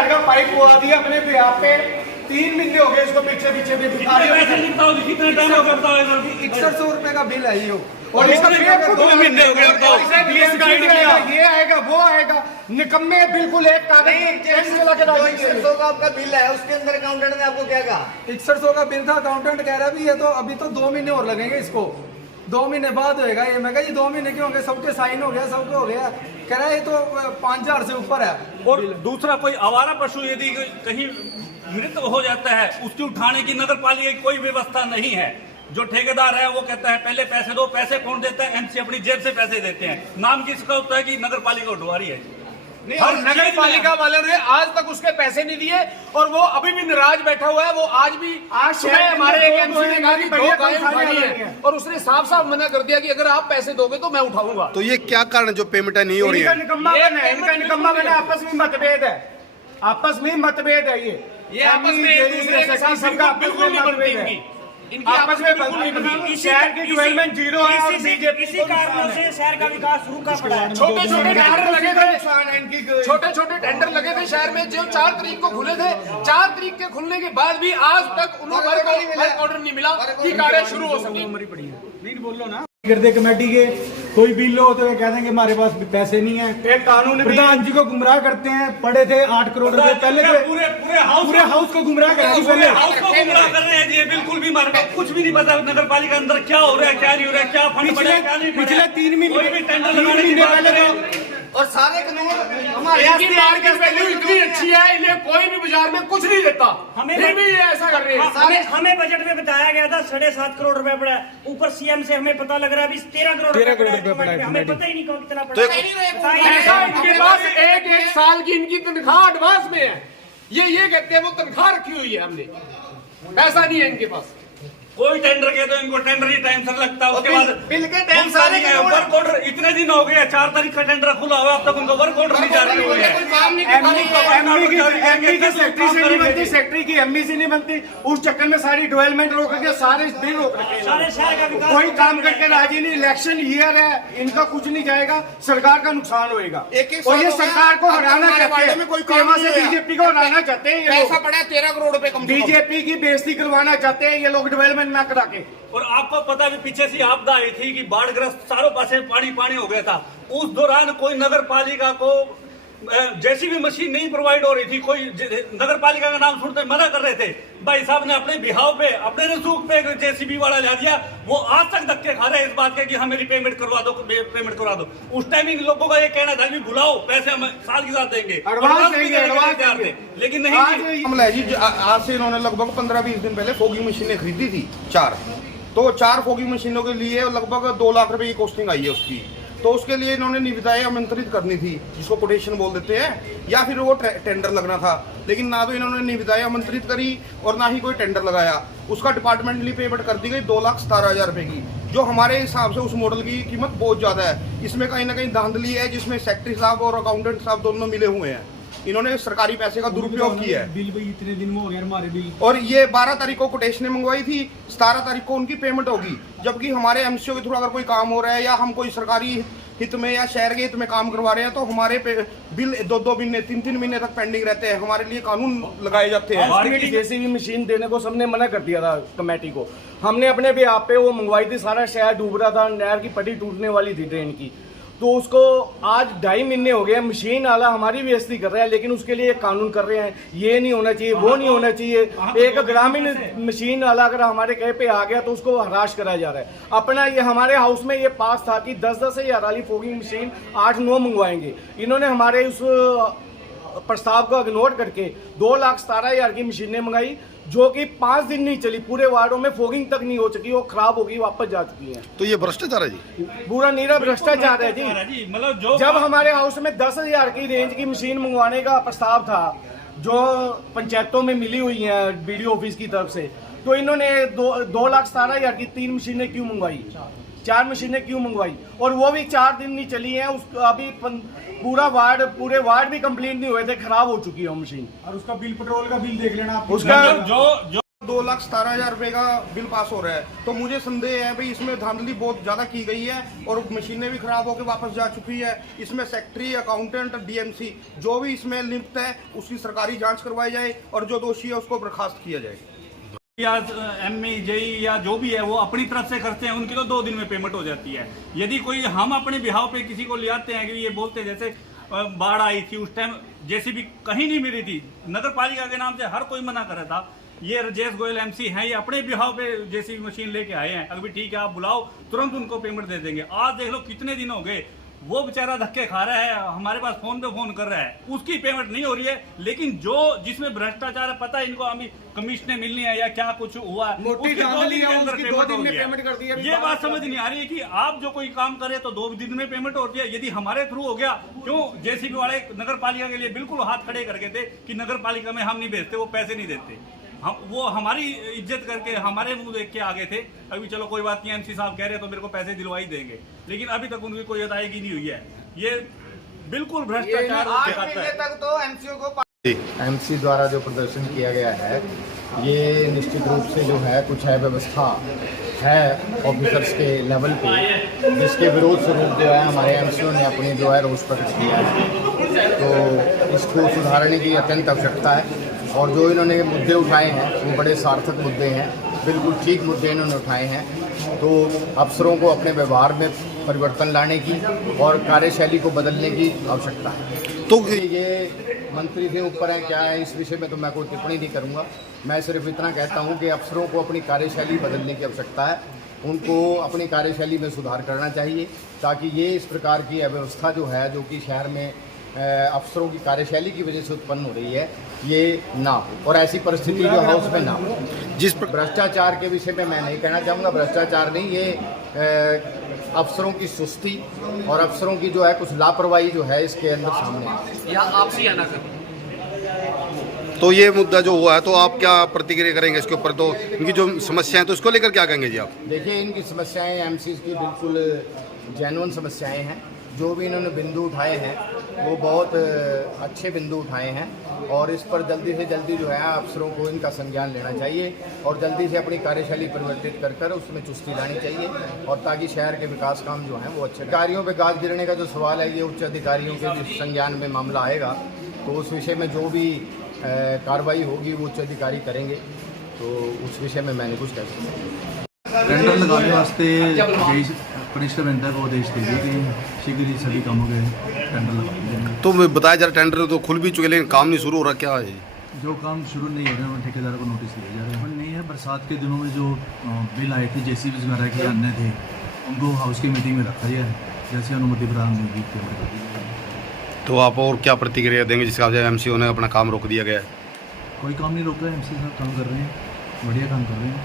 60,000 का पाइप पवा दिया अपने यहाँ पे, 3 महीने हो गए इसको पीछे पीछे भी। 6100 रुपए का बिल है ये, और इसका 2 महीने हो गए, ये आएगा वो आएगा, निकम्मे बिल्कुल। एक कागज 6100 का आपका बिल है, उसके अंदर अकाउंटेंट ने आपको क्या कहा? 6100 का बिल था, अकाउंटेंट कह रहा है भी ये तो अभी तो 2 महीने और लगेंगे इसको, 2 महीने बाद होएगा ये। मैं कहा ये 2 महीने क्यों होंगे, सबके साइन हो गया, सबके हो गया। कह रहा है ये तो 5000 से ऊपर है। और दूसरा, कोई आवारा पशु यदि कहीं मृत हो जाता है, उसकी उठाने की नगर पालिका की कोई व्यवस्था नहीं है। जो ठेकेदार है वो कहता है पहले पैसे दो, पैसे कौन देता है? एमसी अपनी जेब से पैसे देते हैं। नाम किसका होता है कि नगर पालिका उठवा रही है। और नगर पालिका वाले ने आज तक उसके पैसे नहीं दिए, और वो अभी भी नाराज बैठा हुआ है। वो आज भी सुबह हमारे एक एमसी ने कहा कि 2 गायें उठानी है, और उसने साफ साफ मना कर दिया कि अगर आप पैसे दोगे तो मैं उठाऊंगा। तो ये क्या कारण जो पेमेंट नहीं हो रही है? इनका निकम्मा बना, आपस में मतभेद है, आपस में मतभेद है। ये आपस में एक दूसरे के साथ सबका बिल्कुल नहीं बनती इनकी, आपस में बिल्कुल नहीं बनती। शहर की डेवलपमेंट जीरो है, और बीजेपी इसी कारणों से शहर का विकास रुका पड़ा है। छोटे छोटे टेंडर लगे थे, छोटे छोटे टेंडर लगे थे शहर में, जो 4 तारीख को खुले थे। 4 तारीख के खुलने के बाद भी आज तक उन्हें वर्क ऑर्डर नहीं मिला कि कार्य शुरू हो सके। नहीं बोलो ना, गिरदे कमेटी के कोई बिल हो तो वे कह देंगे हमारे पास पैसे नहीं है। एक कानून प्रधान जी को गुमराह करते हैं, पड़े थे 8 करोड़ रुपए पहले पूरे हाउस को गुमराह कर हाउस को गुमराह कर रहे हैं जी। बिल्कुल भी हमारे को कुछ भी नहीं पता नगर पालिका अंदर क्या हो रहा है, क्या नहीं हो रहा है, क्या फंड पड़ा है, क्या नहीं। पिछले 3 महीने टेंडर लगाने की बात कर रहे हैं। और सारे कानून हमारे इनकी मार्केट वैल्यू इतनी अच्छी है, इन्हें कोई भी बाजार में कुछ नहीं देता, फिर भी ये ऐसा कर रहे हैं। हमें बजट में बताया गया था 7.5 करोड़ रुपए पड़ा है, ऊपर सीएम से हमें पता लग रहा है अभी 13 करोड़ रुपए पड़ा है। हमें पता ही नहीं कितना पड़ा है। ऐसा इनके पास एक साल की इनकी तनख्वाह एडवांस में है। ये कहते हैं वो तनख्वाह रखी हुई है हमने, पैसा नहीं है इनके पास। कोई टेंडर के तो इनको टेंडर ही टाइम से लगता है। उसके बाद बिल के टाइम सारे वर्क ऑर्डर इतने दिन हो गए, 4 तारीख का टेंडर खुला हुआ, अब तक उनको वर्क ऑर्डर नहीं जारी हुए हैं। सेक्रेटरी की एमई से नहीं बनती, उस चक्कर में सारी डेवलपमेंट रोक के सारे बिल रोक रखे हैं। कोई काम करके राजी नहीं। इलेक्शन ईयर है, इनका कुछ नहीं जाएगा, सरकार का नुकसान होएगा। और ये सरकार को हराना चाहते हैं, बीजेपी को हराना चाहते हैं। पैसा पड़ा 13 करोड़ रुपए, बीजेपी की बेइज्जती करवाना चाहते हैं ये लोग डेवलपमेंट ना करा के। और आपको पता भी पीछे से आपदा आई थी कि बाढ़ग्रस्त चारों पासे पानी पानी हो गया था। उस दौरान कोई नगर पालिका को जेसीबी मशीन नहीं प्रोवाइड हो रही थी। कोई नगर पालिका का नाम सुनते मना कर रहे थे। भाई साहब ने अपने बिहाव पे, अपने रसूख पे जेसीबी वाला ला दिया। वो आज तक धक्के खा रहे हैं इस बात के कि हमें पेमेंट करवा दो, पेमेंट करवा दो। उस टाइम इन लोगों का ये कहना था कि बुलाओ, पैसे हम साल के साथ देंगे, लेकिन नहीं। मामला है जी, आज से इन्होंने लगभग 15-20 दिन पहले फोगिंग मशीनें खरीदी थी 4। तो 4 फोगिंग मशीनों के लिए लगभग 2 लाख रुपए की कॉस्टिंग आई है उसकी। तो उसके लिए इन्होंने निविदाएं आमंत्रित करनी थी, जिसको कोटेशन बोल देते हैं, या फिर वो टेंडर लगना था। लेकिन ना तो इन्होंने निविदाएं आमंत्रित करी और ना ही कोई टेंडर लगाया। उसका डिपार्टमेंटली पेमेंट कर दी गई 2,17,000 रुपए की, जो हमारे हिसाब से उस मॉडल की कीमत बहुत ज़्यादा है। इसमें कहीं ना कहीं धांधली है, जिसमें सेक्रेटरी साहब और अकाउंटेंट साहब दोनों मिले हुए हैं। इन्होंने सरकारी पैसे का दुरुपयोग किया है। बिल भाई इतने दिन में हो गया हमारे बिल। और ये 12 तारीख को कोटेशन मंगवाई थी, 17 तारीख को उनकी पेमेंट होगी। जबकि हमारे एमसीओ के थ्रू अगर कोई काम हो रहा है, या हम कोई सरकारी हित में या शहर के हित में काम करवा रहे हैं, तो हमारे बिल 2-2 महीने 3-3 महीने तक पेंडिंग रहते हैं। हमारे लिए कानून लगाए जाते हैं। जेसीबी मशीन देने को सबने मना कर दिया था कमेटी को। हमने अपने भी आप पे वो मंगवाई थी, सारा शहर डूब रहा था, नहर की पट्टी टूटने वाली थी ट्रेन की। तो उसको आज 2.5 महीने हो गए, मशीन वाला हमारी बेइज्जती कर रहा है, लेकिन उसके लिए कानून कर रहे हैं। ये नहीं होना चाहिए, वो नहीं होना चाहिए। एक ग्रामीण मशीन वाला अगर हमारे कहीं पे आ गया तो उसको हराश कराया जा रहा है। अपना ये हमारे हाउस में ये पास था कि 10-10 हज़ार वाली फोगिंग मशीन 8-9 मंगवाएंगे। इन्होंने हमारे उस प्रस्ताव को इग्नोर करके 2,17,000 की मशीनें मंगाई, जो कि 5 दिन नहीं चली। पूरे वार्डों में फोगिंग तक नहीं हो चुकी, वो खराब हो गई, वापस जा चुकी है। तो ये भ्रष्टाचार है जी, पूरा नीरा भ्रष्टाचार है जी। मतलब जब हमारे हाउस में 10,000 की रेंज की मशीन मंगवाने का प्रस्ताव था, जो पंचायतों में मिली हुई है बीडीओ ऑफिस की तरफ से, तो इन्होंने 2,17,000 की 3 मशीनें क्यों मंगवाई, 4 मशीनें क्यों मंगवाई? और वो भी 4 दिन नहीं चली हैं। अभी पूरे वार्ड भी कंप्लीट नहीं हुए थे, खराब हो चुकी है वो मशीन। और उसका बिल, पेट्रोल का बिल देख लेना आप। उसका जो 2,17,000 रुपए का बिल पास हो रहा है। तो मुझे संदेह है भाई इसमें धांधली बहुत ज्यादा की गई है और मशीनें भी खराब होकर वापस जा चुकी है। इसमें सेक्रेटरी, अकाउंटेंट, डीएमसी जो भी इसमें लिप्त है उसकी सरकारी जांच करवाई जाए और जो दोषी है उसको बर्खास्त किया जाए। या एमई जेई या जो भी है वो अपनी तरफ से करते हैं, उनकी तो 2 दिन में पेमेंट हो जाती है। यदि कोई हम अपने बिहाव पे किसी को ले आते हैं कि ये बोलते हैं, जैसे बाढ़ आई थी उस टाइम जेसीबी कहीं नहीं मिली थी, नगर पालिका के नाम से हर कोई मना कर रहा था। ये राजेश गोयल एमसी हैं, ये अपने बिहाव पे जेसीबी मशीन लेके आए हैं। अभी ठीक है आप बुलाओ, तुरंत उनको पेमेंट दे देंगे। आज देख लो कितने दिन हो गए, वो बेचारा धक्के खा रहा है, हमारे पास फोन पे फोन कर रहा है, उसकी पेमेंट नहीं हो रही है। लेकिन जो जिसमें भ्रष्टाचार है, पता है इनको अभी कमीशनें मिलनी है या क्या कुछ हुआ है, मोटी उसकी 2 धांधली दिन के है, अंदर उसकी पेमेंट 2 दिन हो में गया। पेमेंट कर दी है। ये बात समझ नहीं आ रही है कि आप जो कोई काम करे तो 2 दिन में पेमेंट होती है। यदि हमारे थ्रू हो गया, क्यों जेसीबी वाले नगर पालिका के लिए बिल्कुल हाथ खड़े करके थे कि नगर पालिका में हम नहीं भेजते, वो पैसे नहीं देते। हम वो हमारी इज्जत करके हमारे मुंह देख के आगे थे। अभी चलो कोई बात नहीं, एमसी साहब कह रहे हैं तो मेरे को पैसे दिलवा ही देंगे, लेकिन अभी तक उनकी कोई अदायगी नहीं हुई है। ये बिल्कुल भ्रष्टाचार 8 महीने तक तो एमसीओ को एमसी द्वारा जो प्रदर्शन किया गया है, ये निश्चित रूप से जो है कुछ है व्यवस्था है ऑफिसर्स के लेवल पे, जिसके विरोध स्वरूप जो है हमारे एमसीओ ने अपनी जो है रोष प्रकट किया है। तो इसको सुधारने की अत्यंत आवश्यकता है और जो इन्होंने मुद्दे उठाए हैं वो बड़े सार्थक मुद्दे हैं, बिल्कुल ठीक मुद्दे इन्होंने उठाए हैं। तो अफसरों को अपने व्यवहार में परिवर्तन लाने की और कार्यशैली को बदलने की आवश्यकता है। तो ये मंत्री से ऊपर है क्या है, इस विषय में तो मैं कोई टिप्पणी नहीं करूंगा। मैं सिर्फ इतना कहता हूं कि अफसरों को अपनी कार्यशैली बदलने की आवश्यकता है, उनको अपनी कार्यशैली में सुधार करना चाहिए ताकि ये इस प्रकार की अव्यवस्था जो है, जो कि शहर में अफसरों की कार्यशैली की वजह से उत्पन्न हो रही है, ये ना हो और ऐसी परिस्थिति जो है उसमें ना हो। जिस भ्रष्टाचार के विषय में मैं नहीं कहना चाहूँगा, भ्रष्टाचार नहीं, ये अफसरों की सुस्ती और अफसरों की जो है कुछ लापरवाही जो है इसके अंदर सामने है। या आपसी आना कर। तो ये मुद्दा जो हुआ है, तो आप क्या प्रतिक्रिया करेंगे इसके ऊपर? तो इनकी जो समस्याएं तो उसको लेकर क्या कहेंगे जी आप? देखिए, इनकी समस्याएं एमसी की बिल्कुल जेन्युइन समस्याएं हैं। जो भी इन्होंने बिंदु उठाए हैं वो बहुत अच्छे बिंदु उठाए हैं और इस पर जल्दी से जल्दी जो है अफसरों को इनका संज्ञान लेना चाहिए और जल्दी से अपनी कार्यशैली परिवर्तित कर कर उसमें चुस्ती लानी चाहिए और ताकि शहर के विकास काम जो हैं वो अच्छे। अधिकारियों पे गाज गिरने का जो सवाल है, ये उच्च अधिकारियों के जिस संज्ञान में मामला आएगा तो उस विषय में जो भी कार्रवाई होगी वो उच्च अधिकारी करेंगे। तो उस विषय में मैंने कुछ कह सकता। टेंडर लगाने वास्ते कनिष्ठ बेनता को आदेश दे दिए कि शीघ्र ही सभी कामों के टेंडर लगा देंगे। तो बताया जा रहा टेंडर तो खुल भी चुके लेकिन काम नहीं शुरू हो रहा, क्या है? जो काम शुरू नहीं हो रहे हैं ठेकेदार को नोटिस दिया जा रहा है। नहीं है, बरसात के दिनों में जो बिल आए थे जेसीबी वगैरह के अन्य थे, उनको हाउस की मीटिंग में रखा गया है, जैसे अनुमति प्रदान होगी पेमेंट कर दी। तो आप और क्या प्रतिक्रिया देंगे जिसका एमसीओ ने अपना काम रोक दिया गया है? कोई काम नहीं रोक रहा है, एमसी साहब काम कर रहे हैं, बढ़िया काम कर रहे हैं।